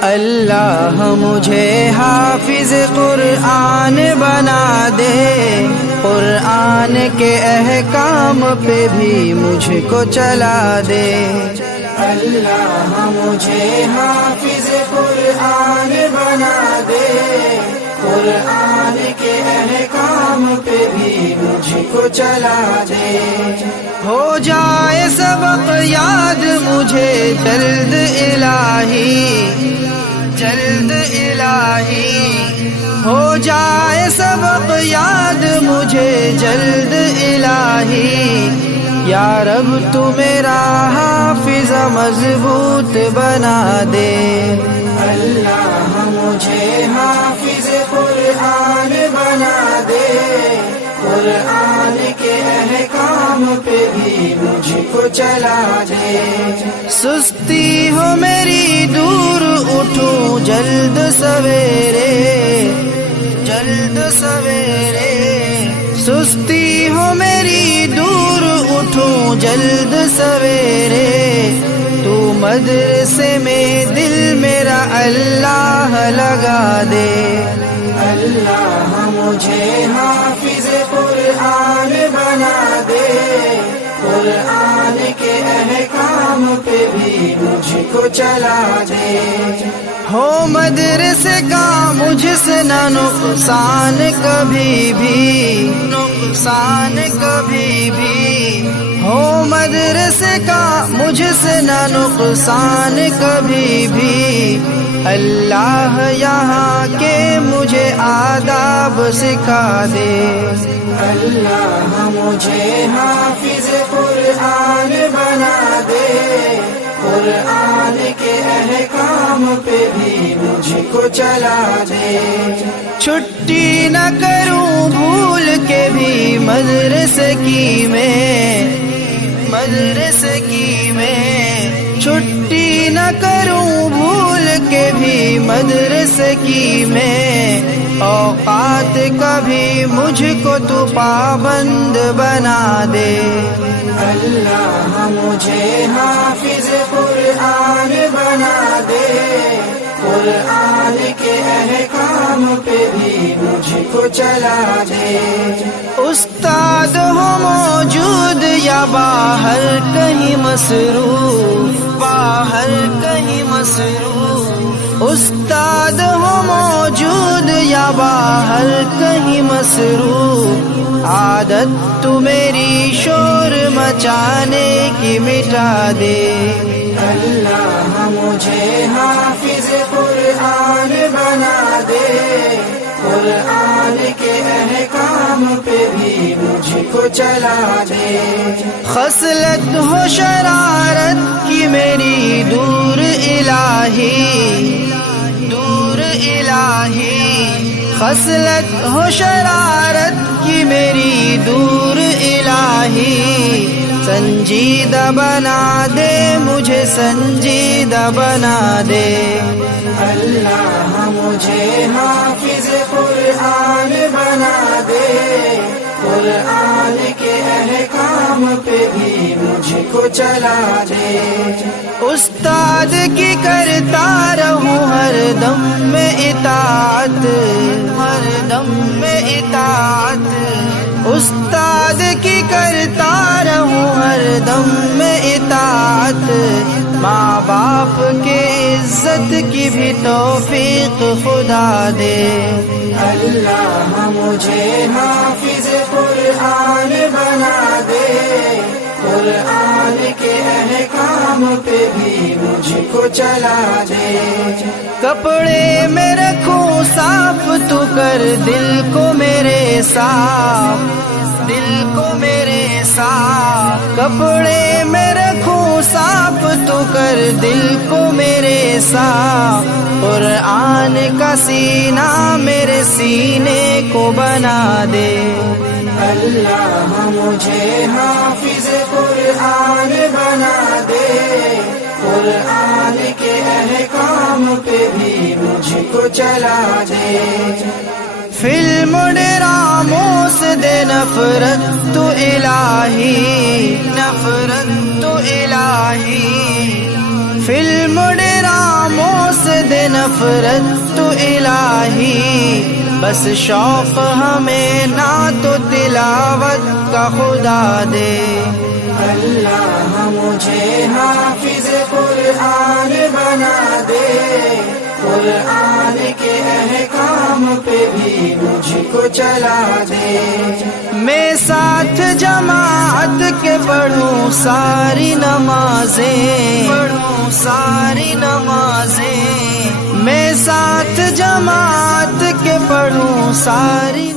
اللہ مجھے حافظ قرآن بنا دے، قرآن کے احکام پہ بھی مجھ کو چلا دے۔ اللہ مجھے حافظ قرآن بنا دے، قرآن کے احکام پہ بھی مجھ کو چلا دے۔ ہو جائے سبق یاد مجھے جلد الہی، جلد الہی، ہو جائے سبق یاد مجھے جلد الہی۔ یا رب تو میرا حافظ مضبوط بنا دے۔ اللہ مجھے حافظ قرآن بنا دے، قرآن کے احکام پہ بھی مجھ کو چلا دے۔ سستی ہو میری دور اٹھوں جلد سویرے، جلد سویرے، سستی ہو میری دور اٹھوں جلد سویرے۔ تو مدرسے میں دل میرا اللہ لگا دے۔ اللہ مجھے حافظ قرآن بنا دے، قرآن کے احکام پہ بھی مجھ کو چلا دے۔ ہو مدرسے کا مجھ سے نہ نقصان کبھی بھی، نقصان کبھی بھی، ہو مدرسے کا مجھ سے نہ نقصان کبھی بھی۔ اللہ یہاں کے مجھے آداب سکھا دے۔ اللہ مجھے حافظ قرآن بنا دے، قرآن کے احکام پہ بھی مجھ کو چلا دے۔ چھٹی نہ کروں بھول کے بھی مدرسے کی میں، مدرسے کی میں، چھٹی نہ کروں بھول کے بھی مدرسے کی میں۔ اوقات کبھی مجھ کو تو پابند بنا دے۔ اللہ مجھے حافظ قرآن بنا دے، قرآن کے احکام پہ بھی مجھ کو چلا دے۔ استاد ہو موجود یا باہر کہیں مصروف، باہر کہیں مصروف، استاد ہو موجود یا باہر کہیں مصروف۔ عادت تو میری شور مچانے کی مٹا دے۔ اللہ مجھے حافظ قرآن بنا دے، قرآن کے احکام پہ بھی مجھ کو چلا دے۔ خصلت ہو شرارت کی میری دور الہی، دور الہی، خصلت ہو شرارت کی میری دور الہی۔ سنجیدہ بنا دے مجھے، سنجیدہ بنا دے۔ اللہ مجھے حافظ قرآن بنا دے، قرآن کے احکام پہ بھی مجھ کو چلا دے۔ استاد کی کرتا رہوں ہر دم میں اطاعت، ہر دم میں اطاعت، استاد کی کرتا رہوں ہر دم میں اطاعت۔ ماں باپ کے عزت کی بھی توفیق خدا دے۔ اللہ مجھے حافظ قرآن بنا دے، قرآن کے احکام پہ بھی مجھ کو چلا دے۔ کپڑے میں رکھوں صاف تو کر دل کو میرے صاف، دل کو میرے صاف، کپڑے میں رکھوں صاف تو کر دل کو میرے صاف۔ قرآن کا سینہ میرے سینے کو بنا دے۔ اللہ مجھے حافظ قرآن بنا دے، قرآن کے احکام پہ بھی مجھ کو چلا دے۔ فلم ڈراموں سے دے نفرت تو الہی، نفرت تو الہی، فلم ڈراموں ناموں سے دے نفرت تو الہی، بس شوق ہمیں نعت و تلاوت کا خدا دے۔ اللہ مجھے حافظ قرآن بنا دے، قرآن کے احکام پہ بھی مجھ کو چلا دے۔ میں ساتھ جماعت کے پڑھوں ساری نمازیں، میں ساتھ جماعت کے پڑھوں ساری